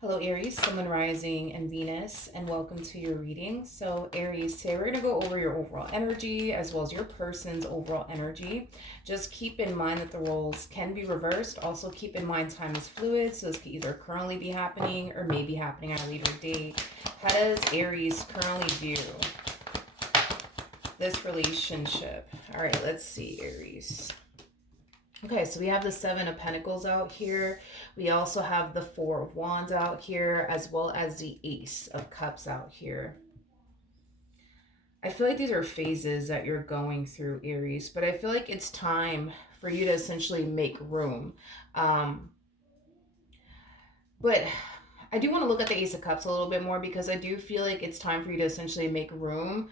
Hello, Aries, Sun, Moon, Rising, and Venus, and welcome to your reading. So, Aries, today we're going to go over your overall energy as well as your person's overall energy. Just keep in mind that the roles can be reversed. Also, keep in mind time is fluid, so this could either currently be happening or may be happening at a later date. How does Aries currently view this relationship? All right, let's see, Aries. Okay, so we have the Seven of Pentacles out here. We also have the Four of Wands out here, as well as the Ace of Cups out here. I feel like these are phases that you're going through, Aries, but I feel like it's time for you to essentially make room. Um, but I do want to look at the Ace of Cups a little bit more because I do feel like it's time for you to essentially make room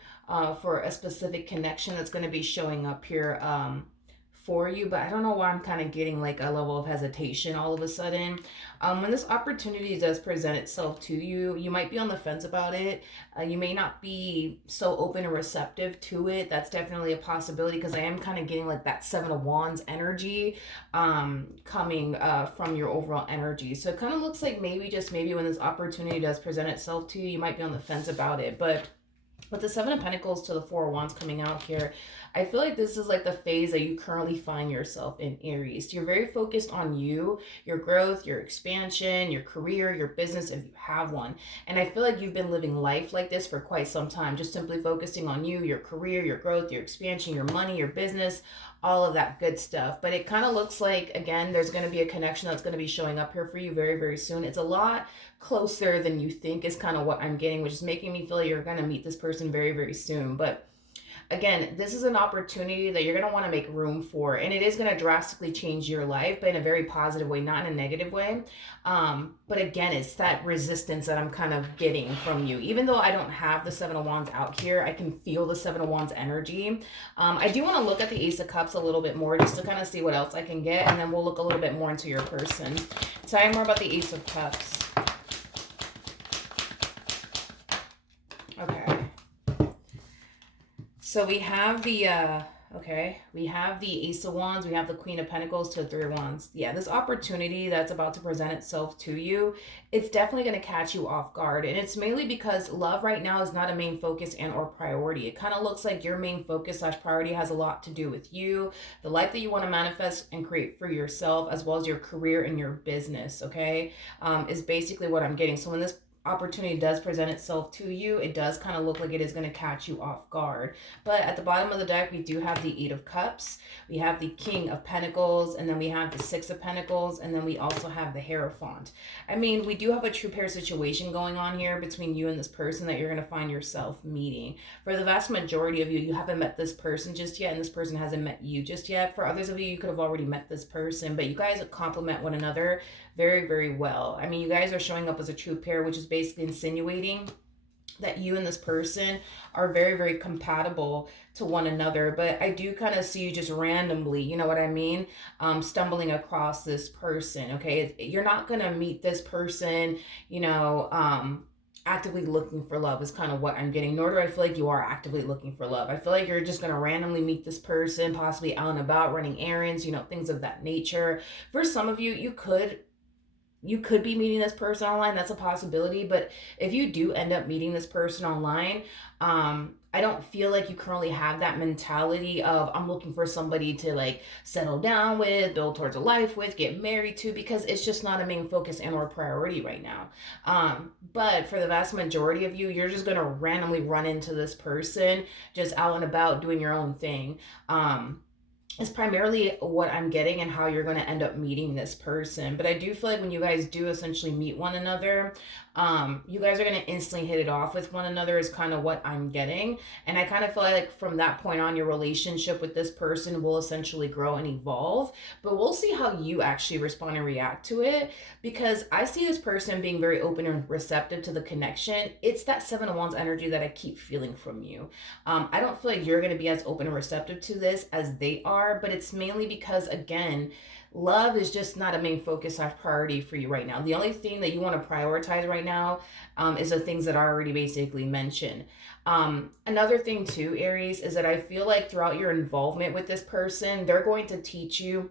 for a specific connection that's going to be showing up here for you. But I don't know why I'm kind of getting like a level of hesitation all of a sudden. When this opportunity does present itself to you, you might be on the fence about it. You may not be so open and receptive to it. That's definitely a possibility because I am kind of getting like that Seven of Wands energy coming from your overall energy. So it kind of looks like maybe, just maybe, when this opportunity does present itself to you, you might be on the fence about it. But with the Seven of Pentacles to the Four of Wands coming out here, I feel like this is like the phase that you currently find yourself in, Aries. You're very focused on you, your growth, your expansion, your career, your business, if you have one. And I feel like you've been living life like this for quite some time, just simply focusing on you, your career, your growth, your expansion, your money, your business, all of that good stuff. But it kind of looks like, again, there's going to be a connection that's going to be showing up here for you very, very soon. It's a lot closer than you think is kind of what I'm getting, which is making me feel like you're going to meet this person very, very soon. But again, this is an opportunity that you're going to want to make room for, and it is going to drastically change your life, but in a very positive way, not in a negative way. But again, it's that resistance that I'm kind of getting from you. Even though I don't have the Seven of Wands out here, I can feel the Seven of Wands energy. I do want to look at the Ace of Cups a little bit more just to kind of see what else I can get, and then we'll look a little bit more into your person. Tell me more about the Ace of Cups. Okay. So we have the we have the Ace of Wands, we have the Queen of Pentacles to the Three of Wands. Yeah, this opportunity that's about to present itself to you, it's definitely going to catch you off guard. And it's mainly because love right now is not a main focus and or priority. It kind of looks like your main focus slash priority has a lot to do with you, the life that you want to manifest and create for yourself, as well as your career and your business, okay? Is basically what I'm getting. So when this opportunity does present itself to you, it does kind of look like it is going to catch you off guard. But at the bottom of the deck, we do have the Eight of Cups, we have the King of Pentacles, and then we have the Six of Pentacles, and then we also have the Hierophant. I mean, we do have a true pair situation going on here between you and this person that you're going to find yourself meeting. For the vast majority of you, you haven't met this person just yet, and this person hasn't met you just yet. For others of you, you could have already met this person, but you guys complement one another very, very well. I mean, you guys are showing up as a true pair, which is basically insinuating that you and this person are very, very compatible to one another. But I do kind of see you just randomly, you know what I mean, stumbling across this person. Okay, you're not gonna meet this person, you know, actively looking for love is kind of what I'm getting. Nor do I feel like you are actively looking for love. I feel like you're just going to randomly meet this person, possibly out and about running errands, you know, things of that nature. For some of you, you could be meeting this person online. That's a possibility. But if you do end up meeting this person online, I don't feel like you currently have that mentality of I'm looking for somebody to like settle down with, build towards a life with, get married to, because it's just not a main focus and or priority right now. But for the vast majority of you, you're just gonna randomly run into this person just out and about doing your own thing. Is primarily what I'm getting and how you're going to end up meeting this person. But I do feel like when you guys do essentially meet one another, you guys are going to instantly hit it off with one another is kind of what I'm getting. And I kind of feel like from that point on, your relationship with this person will essentially grow and evolve. But we'll see how you actually respond and react to it, because I see this person being very open and receptive to the connection. It's that Seven of Wands energy that I keep feeling from you. I don't feel like you're going to be as open and receptive to this as they are, but it's mainly because, again, love is just not a main focus or priority for you right now. The only thing that you want to prioritize right now is the things that are already basically mentioned. Another thing too, Aries, is that I feel like throughout your involvement with this person, they're going to teach you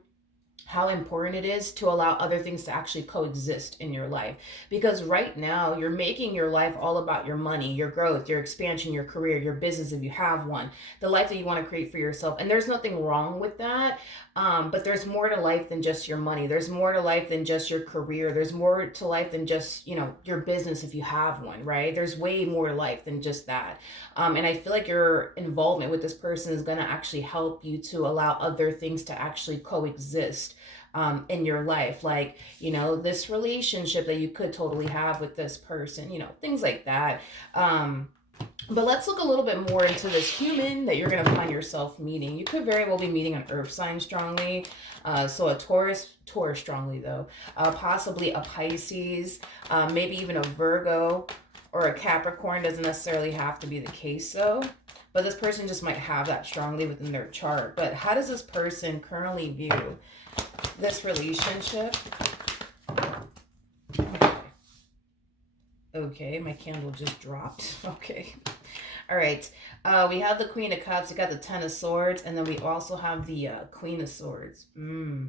how important it is to allow other things to actually coexist in your life. Because right now, you're making your life all about your money, your growth, your expansion, your career, your business, if you have one, the life that you want to create for yourself. And there's nothing wrong with that. But there's more to life than just your money. There's more to life than just your career. There's more to life than just, your business if you have one, right? There's way more to life than just that. And I feel like your involvement with this person is going to actually help you to allow other things to actually coexist in your life, like this relationship that you could totally have with this person, things like that. But let's look a little bit more into this human that you're going to find yourself meeting. You could very well be meeting an earth sign strongly, so a Taurus strongly though, possibly a Pisces, maybe even a Virgo or a Capricorn. Doesn't necessarily have to be the case though, but this person just might have that strongly within their chart. But how does this person currently view this relationship? Okay, my candle just dropped. Okay. All right. We have the Queen of Cups. We got the Ten of Swords. And then we also have the Queen of Swords. The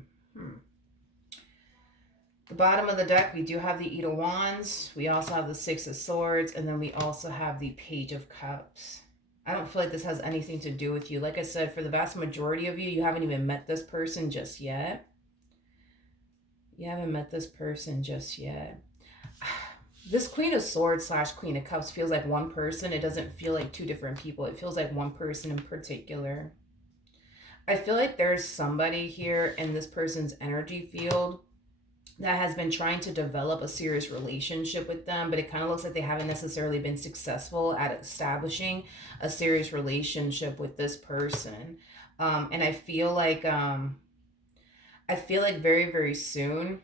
bottom of the deck, we do have the Eight of Wands. We also have the Six of Swords. And then we also have the Page of Cups. I don't feel like this has anything to do with you. Like I said, for the vast majority of you, you haven't even met this person just yet. You haven't met this person just yet. This Queen of Swords / Queen of Cups feels like one person. It doesn't feel like two different people. It feels like one person in particular. I feel like there's somebody here in this person's energy field that has been trying to develop a serious relationship with them, but it kind of looks like they haven't necessarily been successful at establishing a serious relationship with this person. And I feel like very, very soon,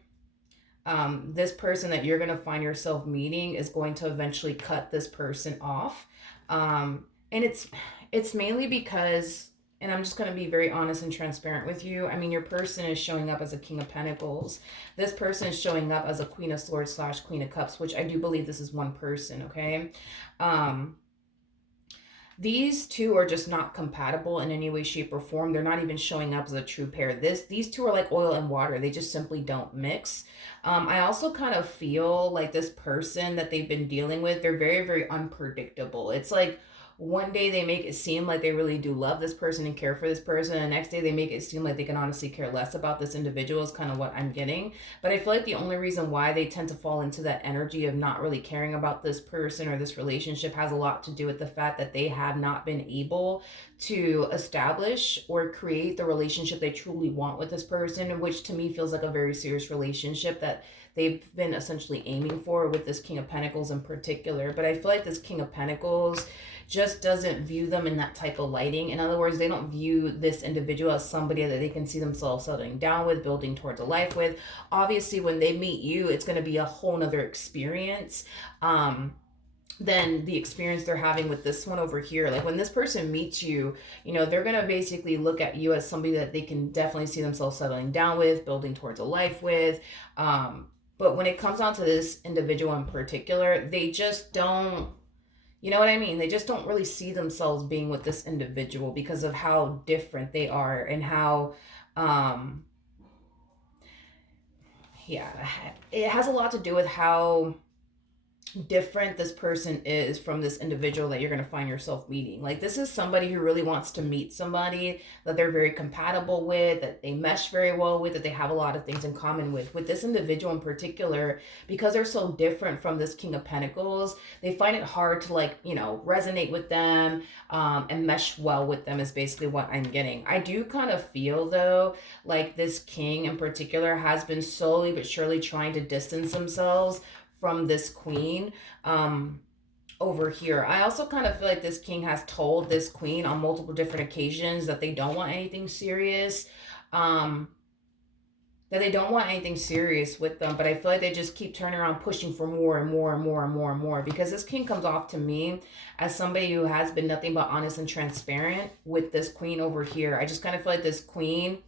this person that you're going to find yourself meeting is going to eventually cut this person off. And it's mainly because, and I'm just going to be very honest and transparent with you. I mean, your person is showing up as a King of Pentacles. This person is showing up as a Queen of Swords / Queen of Cups, which I do believe this is one person, okay? These two are just not compatible in any way, shape, or form. They're not even showing up as a true pair. These two are like oil and water. They just simply don't mix. I also kind of feel like this person that they've been dealing with, they're very, very unpredictable. It's like one day they make it seem like they really do love this person and care for this person, and the next day they make it seem like they can honestly care less about this individual, is kind of what I'm getting. But I feel like the only reason why they tend to fall into that energy of not really caring about this person or this relationship has a lot to do with the fact that they have not been able to establish or create the relationship they truly want with this person, which to me feels like a very serious relationship that they've been essentially aiming for with this King of Pentacles in particular. But I feel like this King of Pentacles just doesn't view them in that type of lighting. In other words, they don't view this individual as somebody that they can see themselves settling down with, building towards a life with. Obviously, when they meet you, it's going to be a whole nother experience than the experience they're having with this one over here. Like when this person meets you, they're going to basically look at you as somebody that they can definitely see themselves settling down with, building towards a life with. But when it comes down to this individual in particular, they just don't, you know what I mean? They just don't really see themselves being with this individual because of how different they are and how, it has a lot to do with how different this person is from this individual that you're going to find yourself meeting. Like this is somebody who really wants to meet somebody that they're very compatible with, that they mesh very well with, that they have a lot of things in common with this individual in particular. Because they're so different from this King of Pentacles, they find it hard to resonate with them and mesh well with them, is basically what I'm getting. I do kind of feel though like this king in particular has been slowly but surely trying to distance themselves from this queen over here. I also kind of feel like this king has told this queen on multiple different occasions that they don't want anything serious, with them, but I feel like they just keep turning around pushing for more and more and more and more and more, because this king comes off to me as somebody who has been nothing but honest and transparent with this queen over here. I just kind of feel like this queen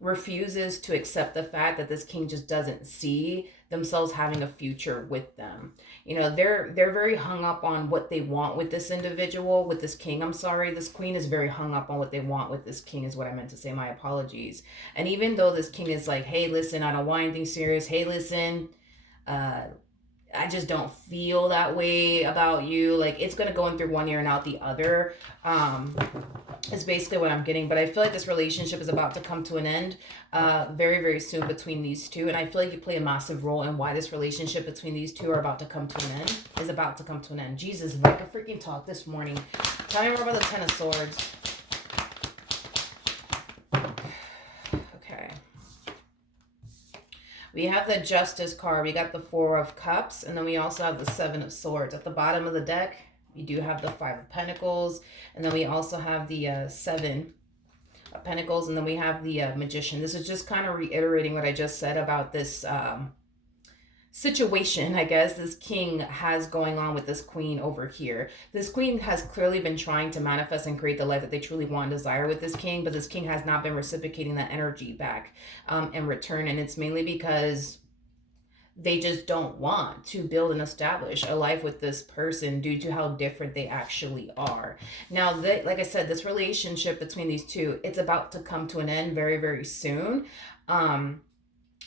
refuses to accept the fact that this king just doesn't see themselves having a future with them. You know, they're very hung up on what they want with this individual, with this king. I'm sorry, this queen is very hung up on what they want with this king, is what I meant to say. My apologies. And even though this king is like, hey, listen, I don't want anything serious. Hey, listen, uh, I just don't feel that way about you. Like, it's gonna go in through one ear and out the other. Is basically what I'm getting. But I feel like this relationship is about to come to an end very, very soon between these two. And I feel like you play a massive role in why this relationship between these two are about to come to an end. Is about to come to an end. Jesus, if I could freaking talk this morning. Tell me more about the Ten of Swords. Okay. We have the Justice card. We got the Four of Cups. And then we also have the Seven of Swords. At the bottom of the deck, you do have the Five of Pentacles. And then we also have the Seven of Pentacles. And then we have the Magician. This is just kind of reiterating what I just said about this situation, I guess, this king has going on with this queen over here. This queen has clearly been trying to manifest and create the life that they truly want and desire with this king, but this king has not been reciprocating that energy back in return. And it's mainly because they just don't want to build and establish a life with this person due to how different they actually are. Now, like I said, this relationship between these two, it's about to come to an end very, very soon.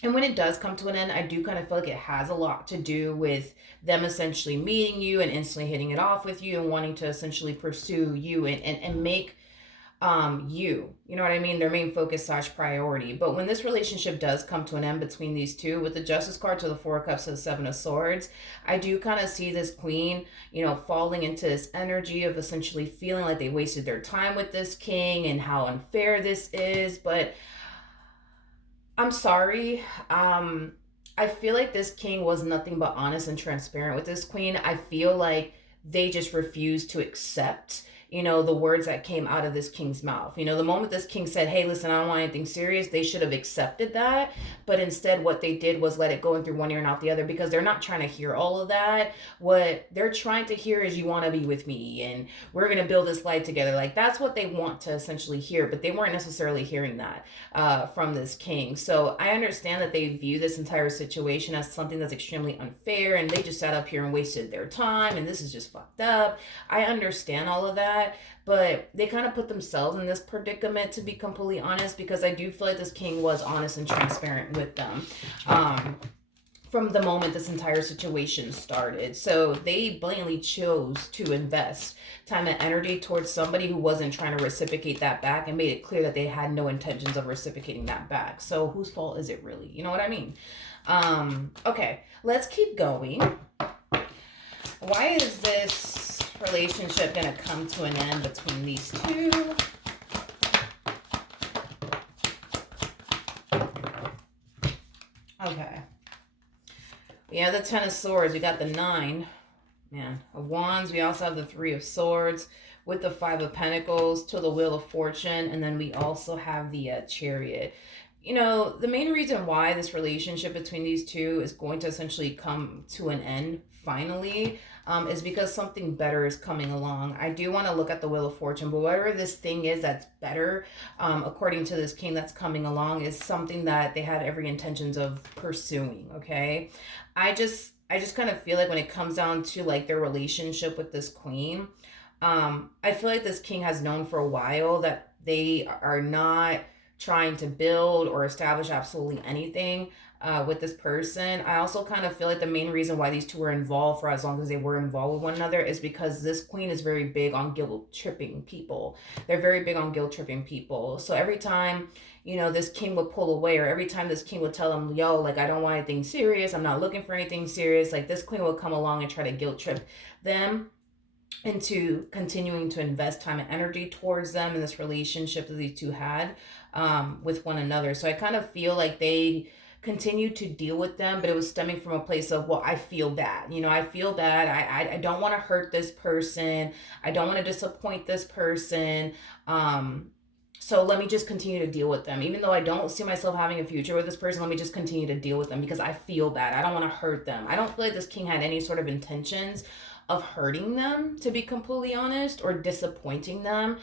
And when it does come to an end, I do kind of feel like it has a lot to do with them essentially meeting you and instantly hitting it off with you and wanting to essentially pursue you and make you know what I mean, their main focus / priority. But when this relationship does come to an end between these two, with the Justice card to the Four of Cups to the Seven of Swords, I do kind of see this queen, you know, falling into this energy of essentially feeling like they wasted their time with this king and how unfair this is. But I'm sorry. I feel like this king was nothing but honest and transparent with this queen. I feel like they just refused to accept, you know, the words that came out of this king's mouth. You know, the moment this king said, hey, listen, I don't want anything serious, they should have accepted that. But instead, what they did was let it go in through one ear and out the other, because they're not trying to hear all of that. What they're trying to hear is, you want to be with me and we're going to build this life together. Like, that's what they want to essentially hear, but they weren't necessarily hearing that from this king. So I understand that they view this entire situation as something that's extremely unfair, and they just sat up here and wasted their time, and this is just fucked up. I understand all of that, but they kind of put themselves in this predicament, to be completely honest, because I do feel like this king was honest and transparent with them from the moment this entire situation started. So they blatantly chose to invest time and energy towards somebody who wasn't trying to reciprocate that back, and made it clear that they had no intentions of reciprocating that back. So whose fault is it really? You know what I mean? Okay, let's keep going. Why is this relationship gonna come to an end between these two? Okay. We have the Ten of Swords. We got the Nine of Wands. We also have the Three of Swords with the Five of Pentacles to the Wheel of Fortune. And then we also have the Chariot. You know, the main reason why this relationship between these two is going to essentially come to an end finally is because something better is coming along. I do want to look at the Wheel of Fortune, but whatever this thing is that's better, according to this king that's coming along, is something that they had every intentions of pursuing, okay? I just kind of feel like when it comes down to like their relationship with this queen, I feel like this king has known for a while that they are not trying to build or establish absolutely anything with this person. I also kind of feel like the main reason why these two were involved for as long as they were involved with one another is because this queen is very big on guilt tripping people. They're very big on guilt tripping people. So every time, you know, this king would pull away, or every time this king would tell them, yo, like, I don't want anything serious, I'm not looking for anything serious, like, this queen would come along and try to guilt trip them into continuing to invest time and energy towards them in this relationship that these two had with one another. So I kind of feel like they continued to deal with them, but it was stemming from a place of, well, I feel bad. You know, I feel bad. I don't want to hurt this person. I don't want to disappoint this person. So let me just continue to deal with them. Even though I don't see myself having a future with this person, let me just continue to deal with them because I feel bad. I don't want to hurt them. I don't feel like this king had any sort of intentions of hurting them, to be completely honest, or disappointing them.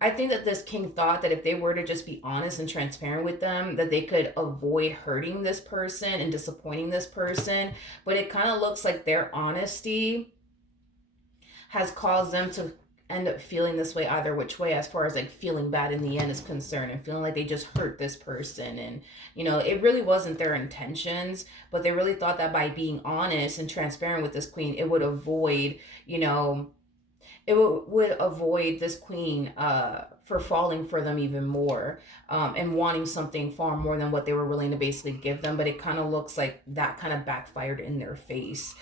I think that this king thought that if they were to just be honest and transparent with them, that they could avoid hurting this person and disappointing this person. But it kind of looks like their honesty has caused them to end up feeling this way either which way, as far as like feeling bad in the end is concerned, and feeling like they just hurt this person. And it really wasn't their intentions, but they really thought that by being honest and transparent with this queen, it would avoid, would avoid this queen for falling for them even more, and wanting something far more than what they were willing to basically give them. But it kind of looks like that kind of backfired in their face,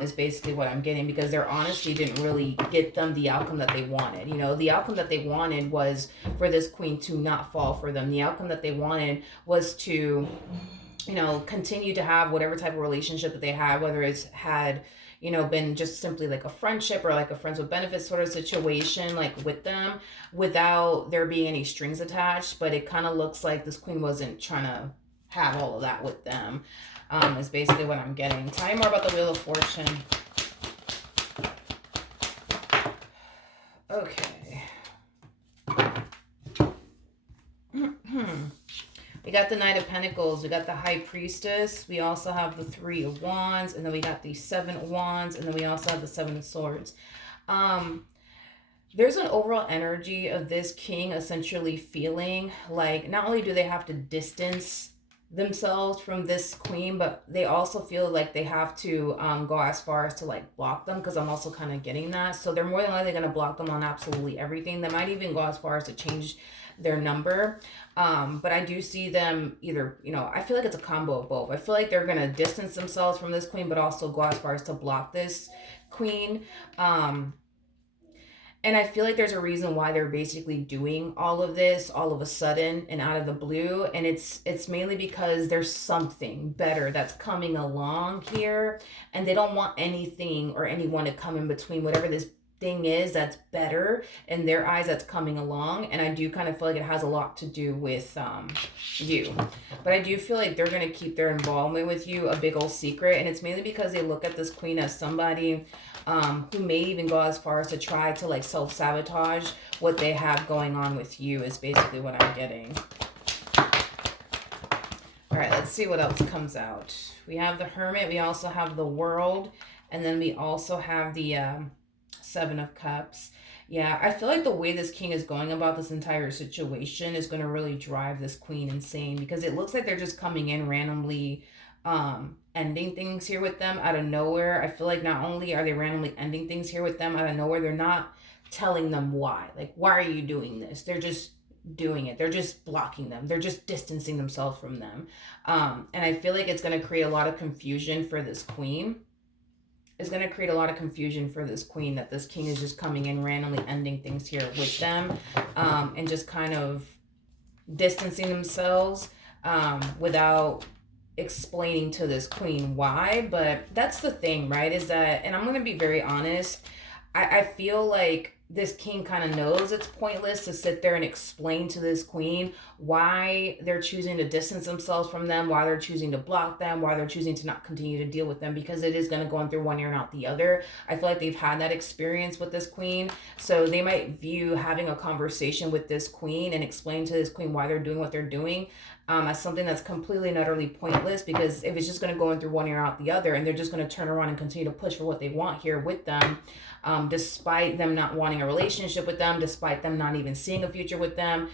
is basically what I'm getting, because their honesty didn't really get them the outcome that they wanted. The outcome that they wanted was for this queen to not fall for them. The outcome that they wanted was to continue to have whatever type of relationship that they had, whether it's had been just simply like a friendship or like a friends with benefits sort of situation, like with them, without there being any strings attached. But it kind of looks like this queen wasn't trying to have all of that with them, is basically what I'm getting. Tell me more about the Wheel of Fortune. Okay. We got the Knight of Pentacles, we got the High Priestess, we also have the Three of Wands, and then we got the Seven of Wands, and then we also have the Seven of Swords. There's an overall energy of this king essentially feeling like not only do they have to distance themselves from this queen, but they also feel like they have to go as far as to like block them, because I'm also kind of getting that. So they're more than likely going to block them on absolutely everything. They might even go as far as to change their number. But I do see them either, I feel like it's a combo of both. I feel like they're going to distance themselves from this queen, but also go as far as to block this queen. And I feel like there's a reason why they're basically doing all of this all of a sudden and out of the blue. And it's mainly because there's something better that's coming along here. And they don't want anything or anyone to come in between whatever this thing is that's better in their eyes that's coming along. And I do kind of feel like it has a lot to do with you. But I do feel like they're going to keep their involvement with you a big old secret. And it's mainly because they look at this queen as somebody who may even go as far as to try to like self-sabotage what they have going on with you, is basically what I'm getting. All right, let's see what else comes out. We have the Hermit, we also have the World, and then we also have the Seven of Cups. Yeah, I feel like the way this king is going about this entire situation is going to really drive this queen insane, because it looks like they're just coming in randomly, ending things here with them out of nowhere. I feel like not only are they randomly ending things here with them out of nowhere, they're not telling them why. Like, why are you doing this? They're just doing it. They're just blocking them. They're just distancing themselves from them. And I feel like it's going to create a lot of confusion for this queen. Is going to create a lot of confusion for this queen, that this king is just coming in randomly ending things here with them, and just kind of distancing themselves, without explaining to this queen why. But that's the thing, right? Is that, and I'm going to be very honest, I feel like this king kind of knows it's pointless to sit there and explain to this queen why they're choosing to distance themselves from them, why they're choosing to block them, why they're choosing to not continue to deal with them, because it is going to go in through one ear and out the other. I feel like they've had that experience with this queen, so they might view having a conversation with this queen and explain to this queen why they're doing what they're doing, as something that's completely and utterly pointless, because if it's just going to go in through one ear out the other, and they're just going to turn around and continue to push for what they want here with them, despite them not wanting a relationship with them, despite them not even seeing a future with them,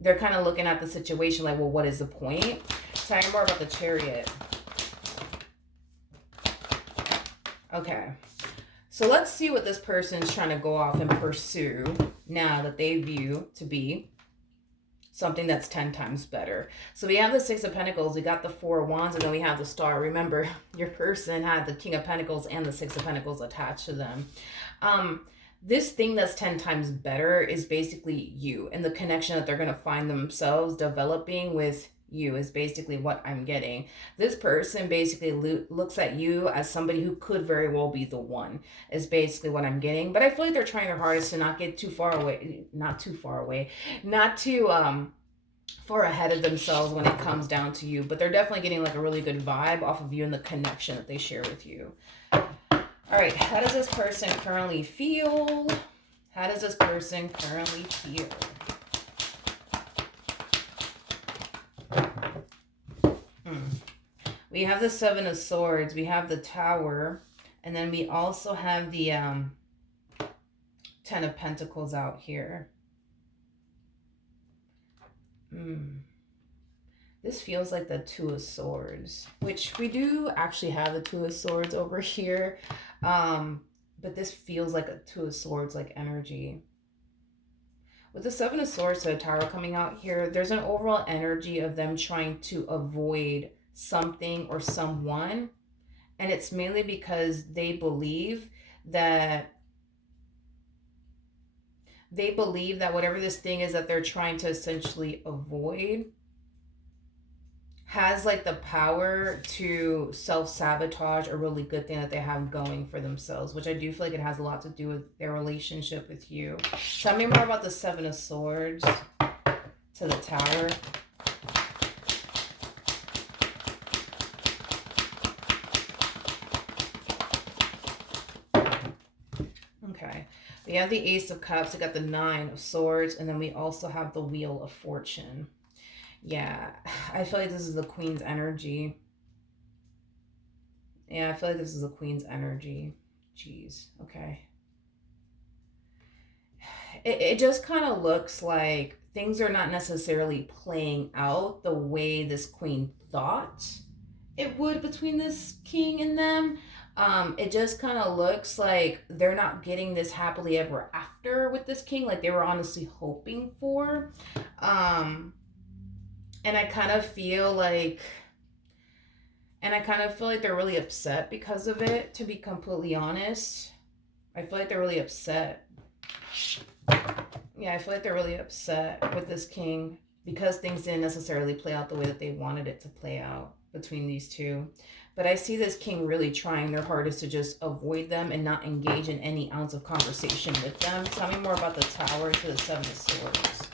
they're kind of looking at the situation like, well, what is the point? Tell me more about the Chariot. Okay, so let's see what this person's trying to go off and pursue now that they view to be something that's 10 times better. So we have the Six of Pentacles, we got the Four of Wands, and then we have the Star. Remember, your person had the King of Pentacles and the Six of Pentacles attached to them. This thing that's 10 times better is basically you, and the connection that they're going to find themselves developing with you is basically what I'm getting. This person basically looks at you as somebody who could very well be the one, is basically what I'm getting. But I feel like they're trying their hardest to not get too far away, not too far ahead of themselves when it comes down to you. But they're definitely getting like a really good vibe off of you and the connection that they share with you. All right, how does this person currently feel? How does this person currently feel? We have the Seven of Swords, we have the Tower, and then we also have the Ten of Pentacles out here. This feels like the Two of Swords, which we do actually have the Two of Swords over here. But this feels like a Two of Swords like energy. With the Seven of Swords to the Tower coming out here, there's an overall energy of them trying to avoid something or someone. And it's mainly because they believe that whatever this thing is that they're trying to essentially avoid has like the power to self-sabotage a really good thing that they have going for themselves, which I do feel like it has a lot to do with their relationship with you. Tell me more about the Seven of Swords to the Tower. Okay, we have the Ace of Cups, we got the Nine of Swords, and then we also have the Wheel of Fortune. Yeah, I feel like this is the Queen's energy. Yeah, I feel like this is the Queen's energy. Jeez, okay. It just kind of looks like things are not necessarily playing out the way this Queen thought it would between this king and them. It just kind of looks like they're not getting this happily ever after with this king, like they were honestly hoping for. Um, and I kind of feel like they're really upset because of it, to be completely honest. I feel like they're really upset. Yeah, I feel like they're really upset with this king because things didn't necessarily play out the way that they wanted it to play out between these two. But I see this king really trying their hardest to just avoid them and not engage in any ounce of conversation with them. Tell me more about the Tower to the Seven of Swords.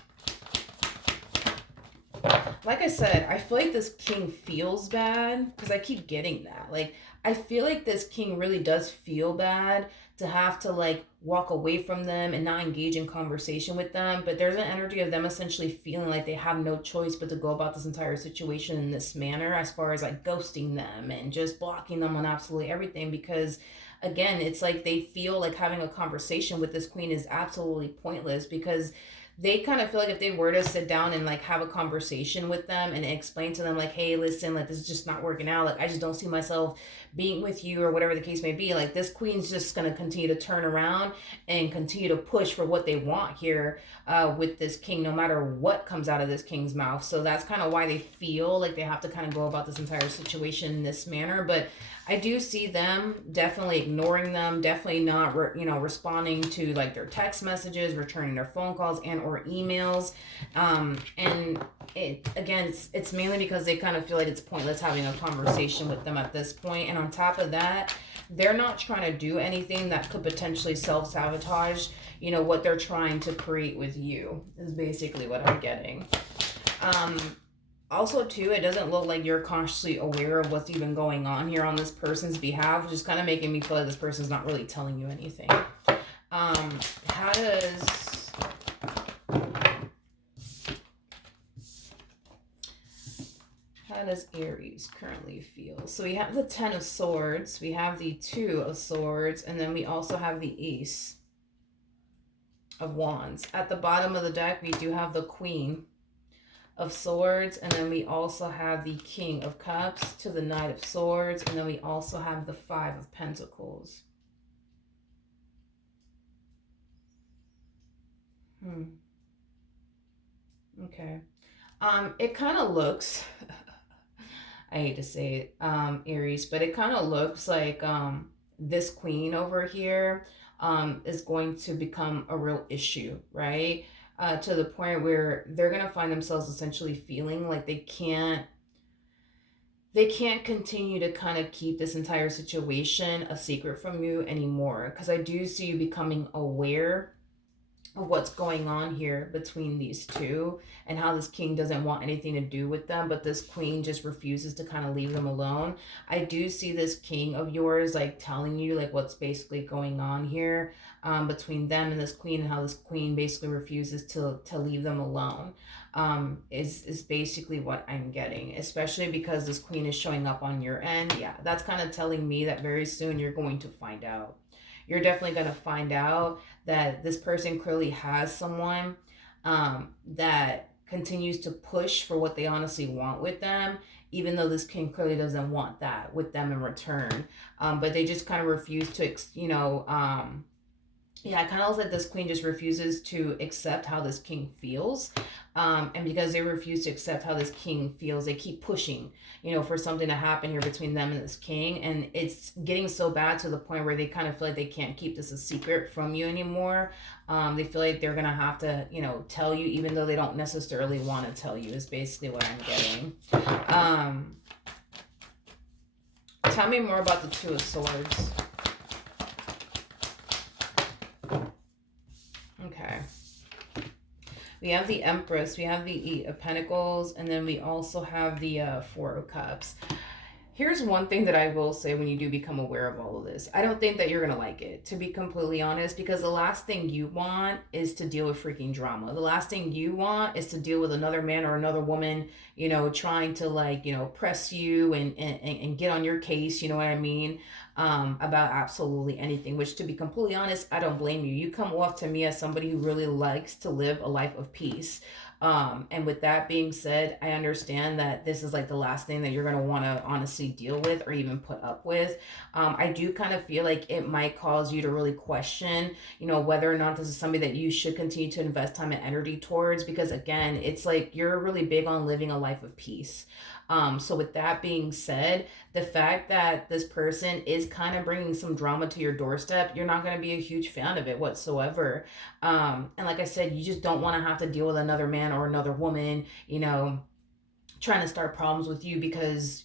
Like I said, I feel like this king feels bad because I keep getting that. Like, I feel like this king really does feel bad to have to like walk away from them and not engage in conversation with them. But there's an energy of them essentially feeling like they have no choice but to go about this entire situation in this manner, as far as like ghosting them and just blocking them on absolutely everything. Because again, it's like they feel like having a conversation with this queen is absolutely pointless, because they kind of feel like if they were to sit down and like have a conversation with them and explain to them like, hey, listen, like this is just not working out, like I just don't see myself being with you, or whatever the case may be, like this queen's just going to continue to turn around and continue to push for what they want here with this king, no matter what comes out of this king's mouth. So that's kind of why they feel like they have to kind of go about this entire situation in this manner. But I do see them definitely ignoring them, definitely not, responding to like their text messages, returning their phone calls and or emails. And it's mainly because they kind of feel like it's pointless having a conversation with them at this point. And on top of that, they're not trying to do anything that could potentially self-sabotage, what they're trying to create with you, is basically what I'm getting. Also, too, it doesn't look like you're consciously aware of what's even going on here on this person's behalf, which is kind of making me feel like this person's not really telling you anything. How does Aries currently feel? So we have the Ten of Swords, we have the Two of Swords, and then we also have the Ace of Wands. At the bottom of the deck, we do have the Queen of Swords, and then we also have the King of Cups to the Knight of Swords, and then we also have the Five of Pentacles. Okay. It kind of looks I hate to say it, Aries, but it kind of looks like this queen over here is going to become a real issue, right? To the point where they're going to find themselves essentially feeling like they can't continue to kind of keep this entire situation a secret from you anymore, because I do see you becoming aware of what's going on here between these two, and how this king doesn't want anything to do with them, but this queen just refuses to kind of leave them alone. I do see this king of yours like telling you like what's basically going on here, between them and this queen, and how this queen basically refuses to leave them alone. Is basically what I'm getting, especially because this queen is showing up on your end. Yeah, that's kind of telling me that very soon you're going to find out. You're definitely going to find out that this person clearly has someone, that continues to push for what they honestly want with them, even though this king clearly doesn't want that with them in return. But they just kind of refuse to, yeah, I kind of like this queen just refuses to accept how this king feels. And because they refuse to accept how this king feels, they keep pushing, for something to happen here between them and this king. And it's getting so bad to the point where they kind of feel like they can't keep this a secret from you anymore. They feel like they're going to have to, tell you, even though they don't necessarily want to tell you, is basically what I'm getting. Tell me more about the Two of Swords. Okay. We have the Empress, we have the Eight of Pentacles, and then we also have the Four of Cups. Here's one thing that I will say when you do become aware of all of this. I don't think that you're going to like it, to be completely honest, because the last thing you want is to deal with freaking drama. The last thing you want is to deal with another man or another woman, trying to press you and get on your case, you know what I mean, about absolutely anything, which, to be completely honest, I don't blame you. You come off to me as somebody who really likes to live a life of peace. And with that being said, I understand that this is like the last thing that you're going to want to honestly deal with or even put up with. I do kind of feel like it might cause you to really question, whether or not this is somebody that you should continue to invest time and energy towards, because again, it's like you're really big on living a life of peace. So with that being said, the fact that this person is kind of bringing some drama to your doorstep, you're not going to be a huge fan of it whatsoever. And like I said, you just don't want to have to deal with another man or another woman, trying to start problems with you because,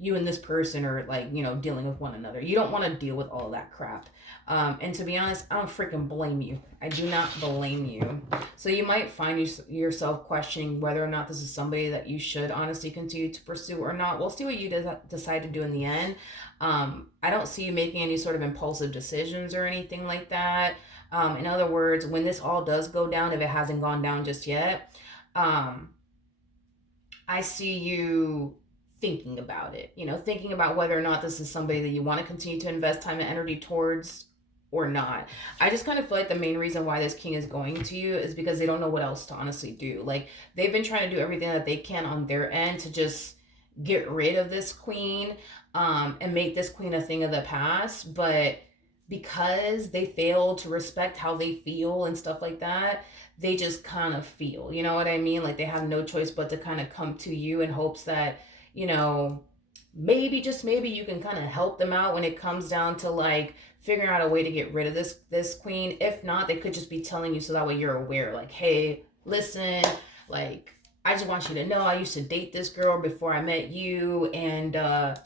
you and this person are like, dealing with one another. You don't want to deal with all that crap. And to be honest, I don't freaking blame you. I do not blame you. So you might find yourself questioning whether or not this is somebody that you should honestly continue to pursue or not. We'll see what you decide to do in the end. I don't see you making any sort of impulsive decisions or anything like that. In other words, when this all does go down, if it hasn't gone down just yet, I see you thinking about it, thinking about whether or not this is somebody that you want to continue to invest time and energy towards or not. I just kind of feel like the main reason why this king is going to you is because they don't know what else to honestly do. Like, they've been trying to do everything that they can on their end to just get rid of this queen, and make this queen a thing of the past. But because they fail to respect how they feel and stuff like that, they just kind of feel, you know what I mean? Like, they have no choice but to kind of come to you in hopes that, maybe, just maybe, you can kind of help them out when it comes down to like figuring out a way to get rid of this queen. If not, they could just be telling you so that way you're aware, like, hey, listen, like, I just want you to know I used to date this girl before I met you, and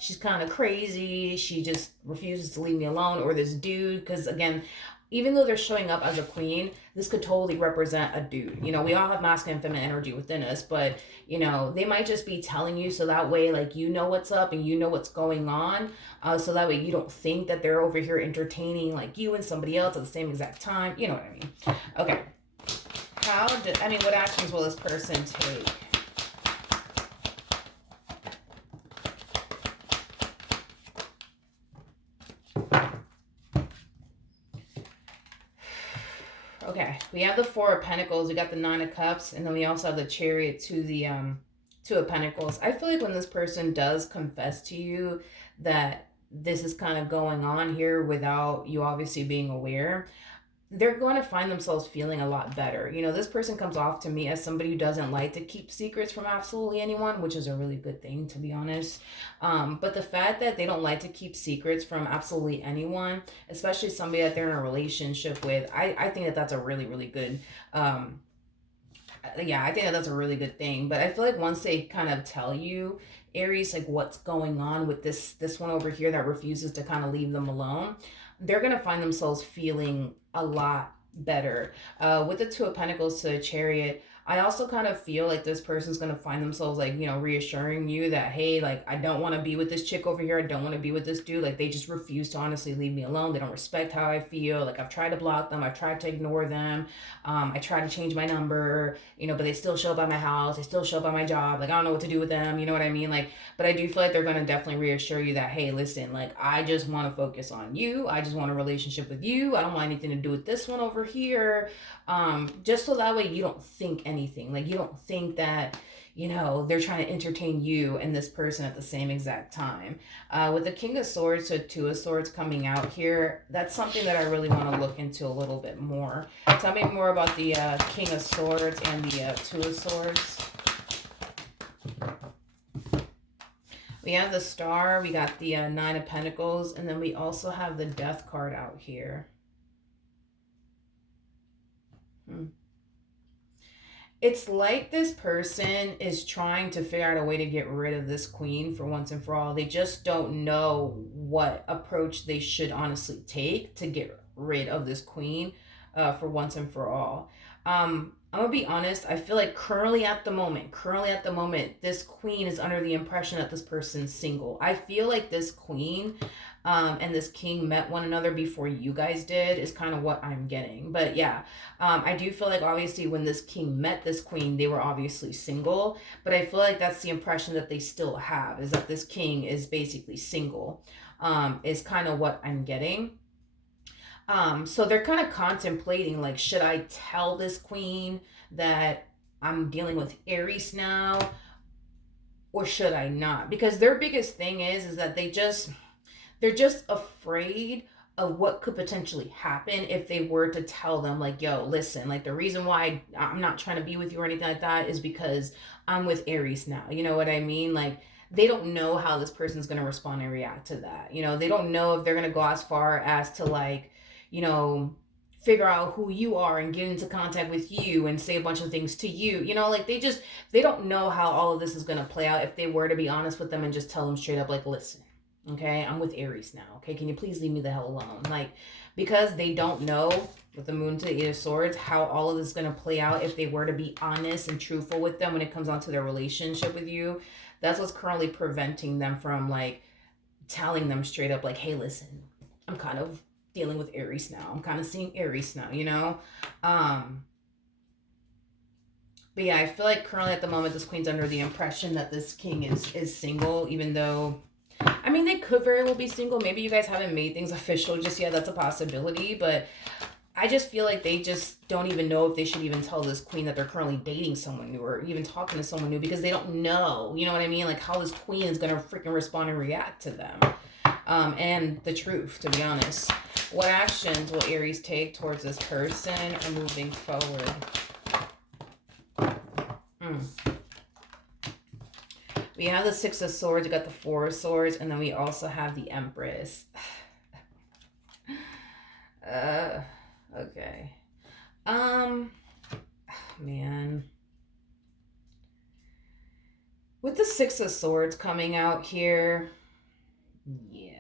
she's kind of crazy. She just refuses to leave me alone. Or this dude, because again, even though they're showing up as a queen, this could totally represent a dude. We all have masculine and feminine energy within us, but, they might just be telling you so that way, like, what's up and what's going on. So that way you don't think that they're over here entertaining, like, you and somebody else at the same exact time. You know what I mean? Okay. What actions will this person take? Okay, we have the Four of Pentacles, we got the Nine of Cups, and then we also have the Chariot to the Two of Pentacles. I feel like when this person does confess to you that this is kind of going on here without you obviously being aware, they're going to find themselves feeling a lot better. This person comes off to me as somebody who doesn't like to keep secrets from absolutely anyone, which is a really good thing, to be honest. But the fact that they don't like to keep secrets from absolutely anyone, especially somebody that they're in a relationship with, I think that that's a really, really good, yeah, I think that that's a really good thing. But I feel like once they kind of tell you, Aries, like, what's going on with this one over here that refuses to kind of leave them alone, they're going to find themselves feeling a lot better. With the Two of Pentacles to the Chariot, I also kind of feel like this person's gonna find themselves like, you know, reassuring you that, hey, like, I don't want to be with this chick over here. I don't want to be with this dude. Like, they just refuse to honestly leave me alone. They don't respect how I feel. Like, I've tried to block them. I've tried to ignore them. I tried to change my number, you know, but they still show up at my house. They still show up at my job. Like, I don't know what to do with them. You know what I mean? Like, but I do feel like they're gonna definitely reassure you that, hey, listen, like, I just want to focus on you. I just want a relationship with you. I don't want anything to do with this one over here. Just so that way you don't think anything. Like, you don't think that, you know, they're trying to entertain you and this person at the same exact time. With the King of Swords to Two of Swords coming out here, that's something that I really want to look into a little bit more. Tell me more about the King of Swords and the Two of Swords. We have the Star, we got the Nine of Pentacles, and then we also have the Death card out here. It's like this person is trying to figure out a way to get rid of this queen for once and for all. They just don't know what approach they should honestly take to get rid of this queen for once and for all. I'm gonna be honest. I feel like currently at the moment, this queen is under the impression that this person's single. I feel like this queen and this king met one another before you guys did is kind of what I'm getting. But yeah, I do feel like obviously when this king met this queen, they were obviously single. But I feel like that's the impression that they still have, is that this king is basically single, is kind of what I'm getting. So they're kind of contemplating, like, should I tell this queen that I'm dealing with Aries now, or should I not? Because their biggest thing is that they're just afraid of what could potentially happen if they were to tell them, like, yo, listen, like, the reason why I'm not trying to be with you or anything like that is because I'm with Aries now. You know what I mean? Like, they don't know how this person's going to respond and react to that. You know, they don't know if they're going to go as far as to, like, you know, figure out who you are and get into contact with you and say a bunch of things to you. You know, like, they don't know how all of this is going to play out if they were to be honest with them and just tell them straight up, like, listen, okay, I'm with Aries now. Okay, can you please leave me the hell alone? Like, because they don't know with the Moon to the Eight of Swords how all of this is going to play out if they were to be honest and truthful with them when it comes on to their relationship with you. That's what's currently preventing them from, like, telling them straight up, like, hey, listen, I'm kind of dealing with Aries now. I'm kind of seeing Aries now, you know? But yeah, I feel like currently at the moment, this queen's under the impression that this king is single, even though, I mean, they could very well be single. Maybe you guys haven't made things official just yet. That's a possibility. But I just feel like they just don't even know if they should even tell this queen that they're currently dating someone new or even talking to someone new, because they don't know, you know what I mean? Like, how this queen is going to freaking respond and react to them. And the truth, to be honest. What actions will Aries take towards this person or moving forward? We have the Six of Swords, we got the Four of Swords, and then we also have the Empress. Okay. Man. With the Six of Swords coming out here, yeah.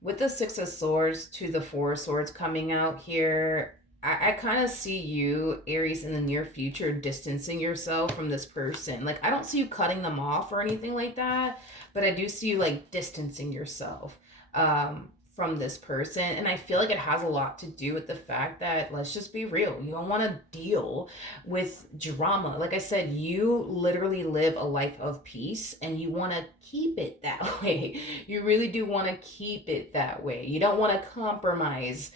With the Six of Swords to the Four of Swords coming out here, I kind of see you, Aries, in the near future distancing yourself from this person. Like, I don't see you cutting them off or anything like that, but I do see you, like, distancing yourself from this person. And I feel like it has a lot to do with the fact that, let's just be real, you don't want to deal with drama. Like I said, you literally live a life of peace and you want to keep it that way. You really do want to keep it that way. You don't want to compromise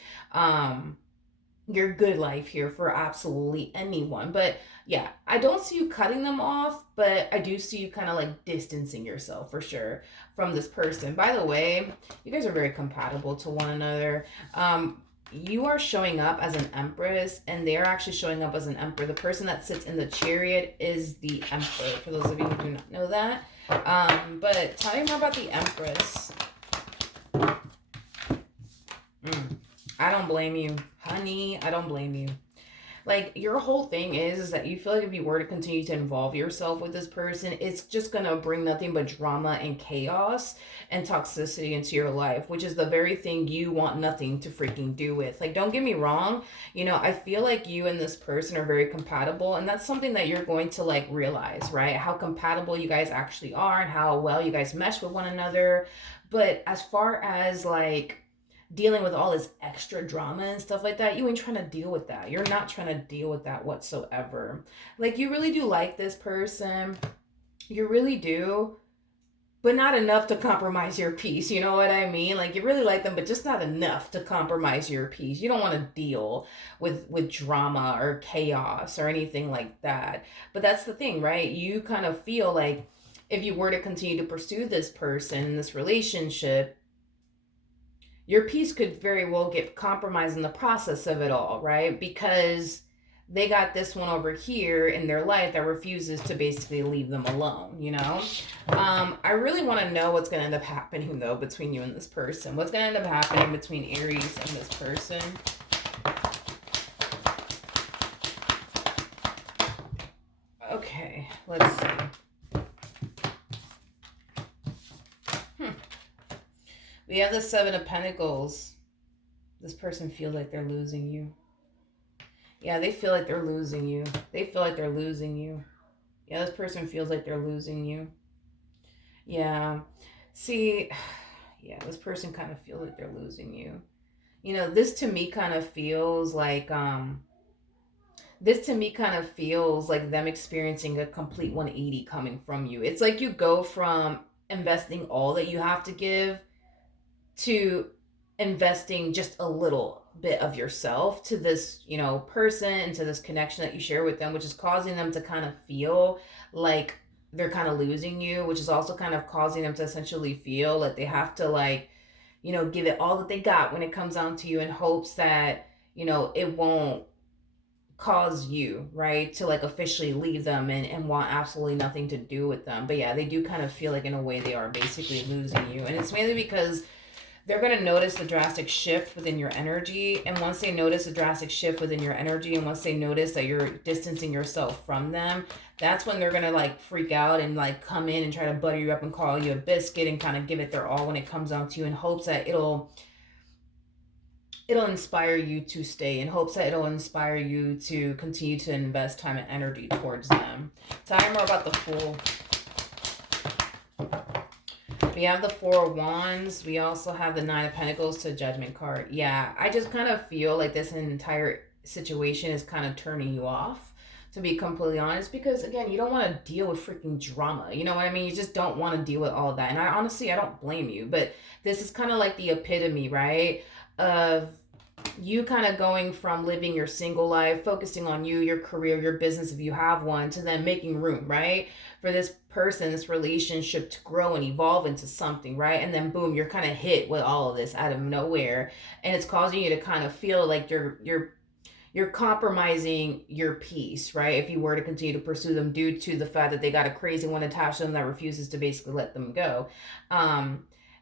your good life here for absolutely anyone. But yeah, I don't see you cutting them off, but I do see you kind of like distancing yourself for sure from this person. By the way, you guys are very compatible to one another. You are showing up as an Empress and they're actually showing up as an Emperor. The person that sits in the Chariot is the Emperor, for those of you who do not know that. But tell me more about the Empress. I don't blame you, honey. I don't blame you. Like your whole thing is that you feel like if you were to continue to involve yourself with this person, it's just gonna bring nothing but drama and chaos and toxicity into your life, which is the very thing you want nothing to freaking do with. Like, don't get me wrong, I feel like you and this person are very compatible, and that's something that you're going to like realize, right? How compatible you guys actually are and how well you guys mesh with one another. But as far as like dealing with all this extra drama and stuff like that, you ain't trying to deal with that. You're not trying to deal with that whatsoever. Like, you really do like this person. You really do, but not enough to compromise your peace. You know what I mean? Like, you really like them, but just not enough to compromise your peace. You don't want to deal with drama or chaos or anything like that. But that's the thing, right? You kind of feel like if you were to continue to pursue this person, this relationship, your peace could very well get compromised in the process of it all, right? Because they got this one over here in their life that refuses to basically leave them alone. I really want to know what's going to end up happening, though, between you and this person. What's going to end up happening between Aries and this person? Okay, let's see. We have the Seven of Pentacles. This person feels like they're losing you. Yeah, they feel like they're losing you. They feel like they're losing you. Yeah, this person feels like they're losing you. Yeah. See, yeah, this person kind of feels like they're losing you. This to me kind of feels like them experiencing a complete 180 coming from you. It's like you go from investing all that you have to give to investing just a little bit of yourself to this, person, and to this connection that you share with them, which is causing them to kind of feel like they're kind of losing you, which is also kind of causing them to essentially feel like they have to like, give it all that they got when it comes down to you in hopes that, it won't cause you, right, to like officially leave them and want absolutely nothing to do with them. But yeah, they do kind of feel like in a way they are basically losing you. And it's mainly because they're going to notice the drastic shift within your energy. And once they notice a drastic shift within your energy, and once they notice that you're distancing yourself from them, that's when they're going to like freak out and like come in and try to butter you up and call you a biscuit and kind of give it their all when it comes down to you, in hopes that it'll inspire you to stay, in hopes that it'll inspire you to continue to invest time and energy towards them. Tell me more about the Fool. We have the Four of Wands. We also have the Nine of Pentacles to Judgment card. Yeah, I just kind of feel like this entire situation is kind of turning you off, to be completely honest, because again, you don't want to deal with freaking drama. You know what I mean? You just don't want to deal with all of that. And I don't blame you, but this is kind of like the epitome, right, of you kind of going from living your single life, focusing on you, your career, your business, if you have one, to then making room, right, for this person, this relationship to grow and evolve into something, right? And then boom, you're kind of hit with all of this out of nowhere, and it's causing you to kind of feel like you're compromising your peace, right? If you were to continue to pursue them due to the fact that they got a crazy one attached to them that refuses to basically let them go.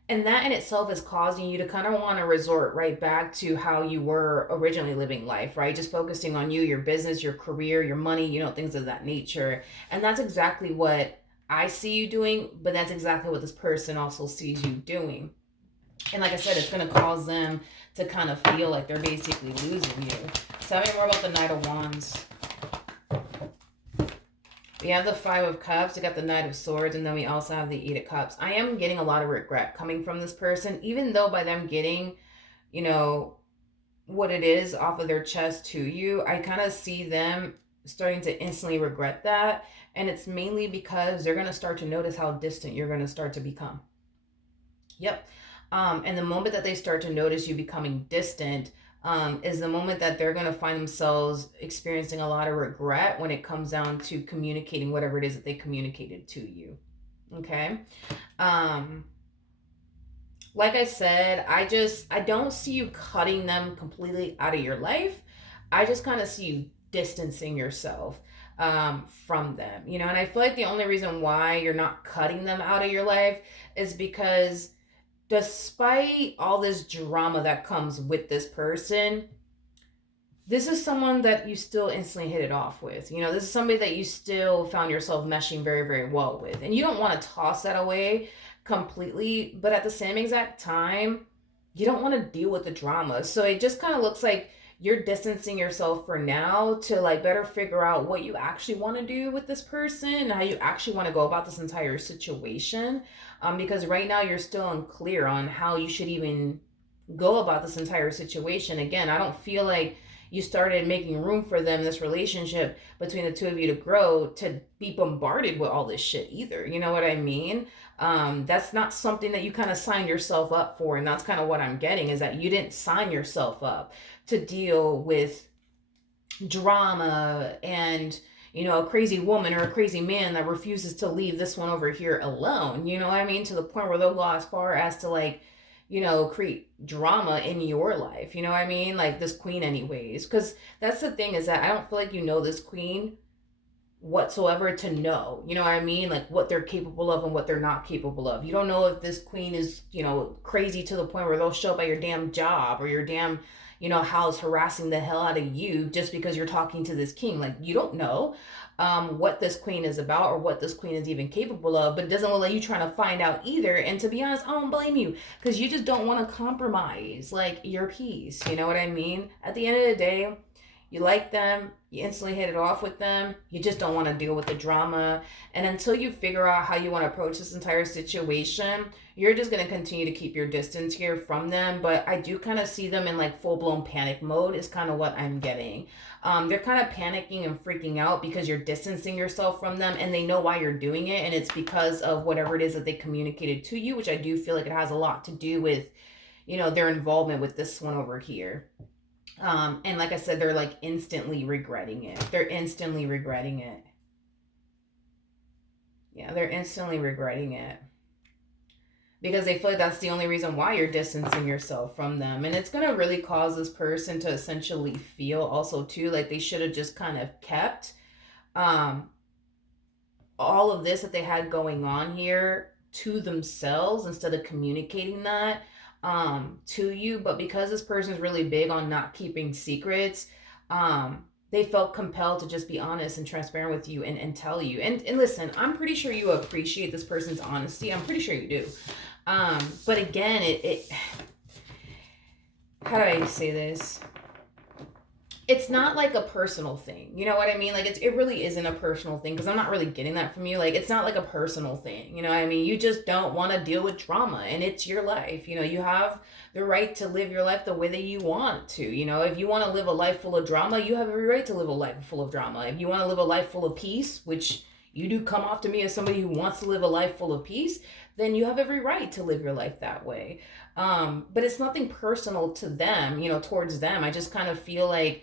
And that in itself is causing you to kind of want to resort right back to how you were originally living life, right? Just focusing on you, your business, your career, your money, things of that nature. And that's exactly what I see you doing, but that's exactly what this person also sees you doing. And like I said, it's going to cause them to kind of feel like they're basically losing you. Tell me more about the Knight of Wands. We have the Five of Cups, we got the Knight of Swords, and then we also have the Eight of Cups. I am getting a lot of regret coming from this person, even though by them getting, what it is off of their chest to you, I kind of see them starting to instantly regret that. And it's mainly because they're going to start to notice how distant you're going to start to become. Yep. And the moment that they start to notice you becoming distant, is the moment that they're going to find themselves experiencing a lot of regret when it comes down to communicating whatever it is that they communicated to you. Okay. Like I said, I don't see you cutting them completely out of your life. I just kind of see you distancing yourself from them, and I feel like the only reason why you're not cutting them out of your life is because despite all this drama that comes with this person, this is someone that you still instantly hit it off with. You know, this is somebody that you still found yourself meshing very, very well with. And you don't want to toss that away completely, but at the same exact time, you don't want to deal with the drama. So it just kind of looks like you're distancing yourself for now to like better figure out what you actually want to do with this person and how you actually want to go about this entire situation. Because right now you're still unclear on how you should even go about this entire situation. Again, I don't feel like you started making room for them, this relationship between the two of you to grow, to be bombarded with all this shit either. You know what I mean? That's not something that you kind of signed yourself up for. And that's kind of what I'm getting, is that you didn't sign yourself up to deal with drama and, you know, a crazy woman or a crazy man that refuses to leave this one over here alone. You know what I mean? To the point where they'll go as far as to like, you know, create drama in your life. You know what I mean? Like this queen, anyways. Because that's the thing, is that I don't feel like you know this queen whatsoever to know, you know what I mean, like what they're capable of and what they're not capable of. You don't know if this queen is, you know, crazy to the point where they'll show up at your damn job or your damn, you know, house harassing the hell out of you just because you're talking to this king. Like, you don't know what this queen is about or what this queen is even capable of, but it doesn't look like you trying to find out either. And to be honest, I don't blame you, because you just don't want to compromise like your peace. You know what I mean? At the end of the day, you like them, you instantly hit it off with them, you just don't want to deal with the drama. And until you figure out how you want to approach this entire situation, you're just going to continue to keep your distance here from them. But I do kind of see them in like full blown panic mode, is kind of what I'm getting. They're kind of panicking and freaking out because you're distancing yourself from them, and they know why you're doing it. And it's because of whatever it is that they communicated to you, which I do feel like it has a lot to do with, you know, their involvement with this one over here. And like I said, they're like instantly regretting it. They're instantly regretting it. Yeah, they're instantly regretting it because they feel like that's the only reason why you're distancing yourself from them. And it's going to really cause this person to essentially feel also too like they should have just kind of kept um all of this that they had going on here to themselves instead of communicating that to you. But because this person is really big on not keeping secrets, they felt compelled to just be honest and transparent with you and tell you. And listen, I'm pretty sure you appreciate this person's honesty. I'm pretty sure you do. But again, it how do I say this? It's not like a personal thing. You know what I mean? Like it really isn't a personal thing, because I'm not really getting that from you. Like it's not like a personal thing. You know what I mean? You just don't want to deal with drama, and it's your life. You know, you have the right to live your life the way that you want to. You know, if you want to live a life full of drama, you have every right to live a life full of drama. If you want to live a life full of peace, which you do come off to me as somebody who wants to live a life full of peace, then you have every right to live your life that way. But it's nothing personal to them, you know, towards them. I just kind of feel like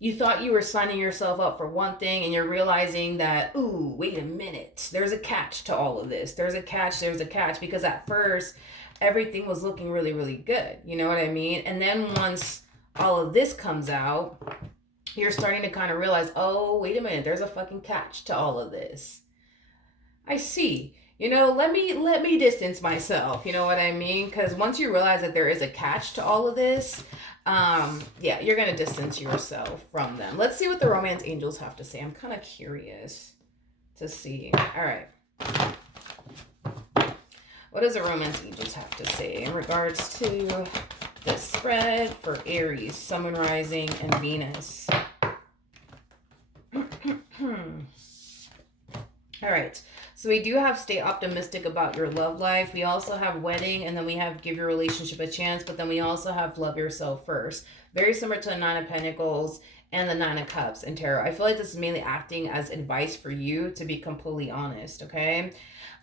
you thought you were signing yourself up for one thing, and you're realizing that, ooh, wait a minute, there's a catch to all of this. There's a catch, because at first everything was looking really, really good. You know what I mean? And then once all of this comes out, you're starting to kind of realize, oh, wait a minute, there's a fucking catch to all of this. I see. You know, let me distance myself. You know what I mean? Because once you realize that there is a catch to all of this, yeah, you're gonna distance yourself from them. Let's see what the romance angels have to say. I'm kind of curious to see. All right, what does the romance angels have to say in regards to this spread for Aries, Sun, Moon, Rising, and Venus? All right. So we do have stay optimistic about your love life. We also have wedding, and then we have give your relationship a chance, but then we also have love yourself first. Very similar to the Nine of Pentacles and the Nine of Cups in Tarot. I feel like this is mainly acting as advice for you, to be completely honest, okay?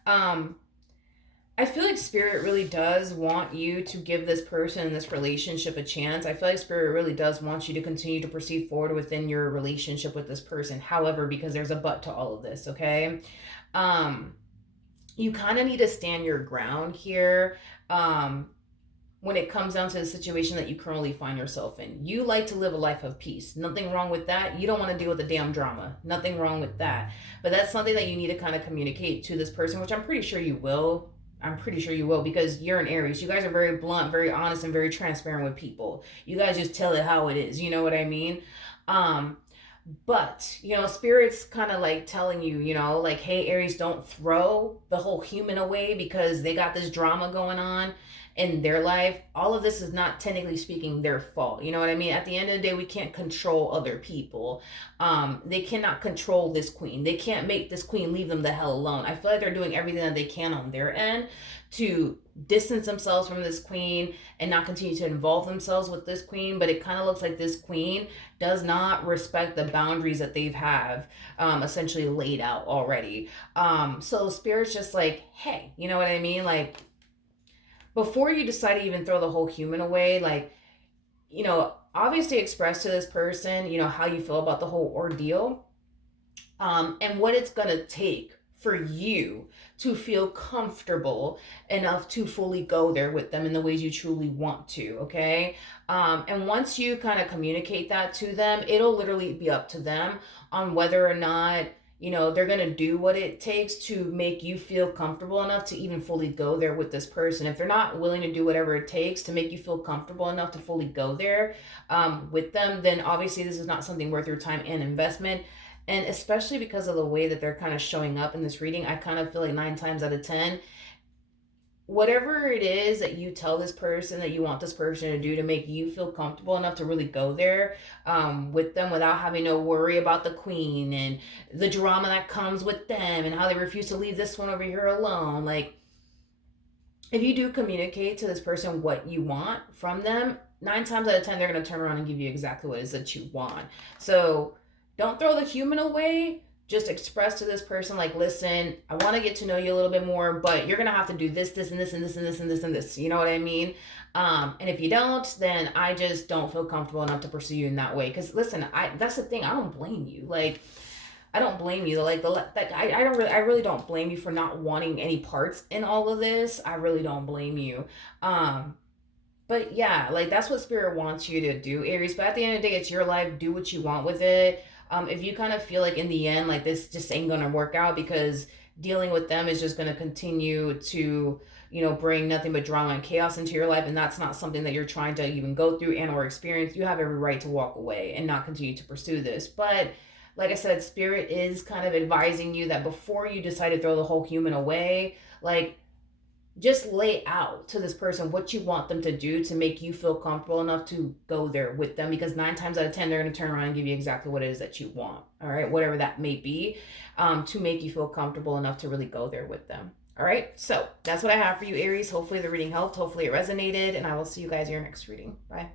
I feel like Spirit really does want you to give this person, this relationship, a chance. I feel like Spirit really does want you to continue to proceed forward within your relationship with this person. However, because there's a but to all of this, okay? You kind of need to stand your ground here when it comes down to the situation that you currently find yourself in. You like to live a life of peace. Nothing wrong with that. You don't want to deal with the damn drama. Nothing wrong with that. But that's something that you need to kind of communicate to this person, which I'm pretty sure you will. I'm pretty sure you will, because you're an Aries. You guys are very blunt, very honest, and very transparent with people. You guys just tell it how it is. You know what I mean? Um, but, Spirit's kind of like telling you, like, hey, Aries, don't throw the whole human away because they got this drama going on in their life. All of this is not, technically speaking, their fault. You know what I mean? At the end of the day, we can't control other people. They cannot control this queen. They can't make this queen leave them the hell alone. I feel like they're doing everything that they can on their end to distance themselves from this queen and not continue to involve themselves with this queen. But it kind of looks like this queen does not respect the boundaries that they've have essentially laid out already. So Spirit's just like, hey, you know what I mean? Like, before you decide to even throw the whole human away, like, obviously express to this person, how you feel about the whole ordeal, and what it's gonna take for you to feel comfortable enough to fully go there with them in the ways you truly want to, okay? And once you kind of communicate that to them, it'll literally be up to them on whether or not, they're gonna do what it takes to make you feel comfortable enough to even fully go there with this person. If they're not willing to do whatever it takes to make you feel comfortable enough to fully go there with them, then obviously this is not something worth your time and investment. And especially because of the way that they're kind of showing up in this reading, I kind of feel like 9 times out of 10, whatever it is that you tell this person that you want this person to do to make you feel comfortable enough to really go there with them without having to worry about the queen and the drama that comes with them and how they refuse to leave this one over here alone. Like, if you do communicate to this person what you want from them, 9 times out of 10, they're going to turn around and give you exactly what it is that you want. So don't throw the human away. Just express to this person, like, listen, I want to get to know you a little bit more, but you're going to have to do this, this, and this, and this, and this, and this, and this. You know what I mean? And if you don't, then I just don't feel comfortable enough to pursue you in that way. Because listen, that's the thing. I don't blame you. Like, I don't blame you. I really don't blame you for not wanting any parts in all of this. I really don't blame you. Um, but yeah, like, that's what Spirit wants you to do, Aries. But at the end of the day, it's your life. Do what you want with it. If you kind of feel like in the end, like, this just ain't gonna work out because dealing with them is just gonna continue to, bring nothing but drama and chaos into your life, and that's not something that you're trying to even go through and or experience, you have every right to walk away and not continue to pursue this. But like I said, Spirit is kind of advising you that before you decide to throw the whole human away, like, just lay out to this person what you want them to do to make you feel comfortable enough to go there with them, because 9 times out of 10 they're going to turn around and give you exactly what it is that you want, all right, whatever that may be, to make you feel comfortable enough to really go there with them. All right, so that's what I have for you, Aries. Hopefully the reading helped, hopefully it resonated, and I will see you guys in your next reading. Bye.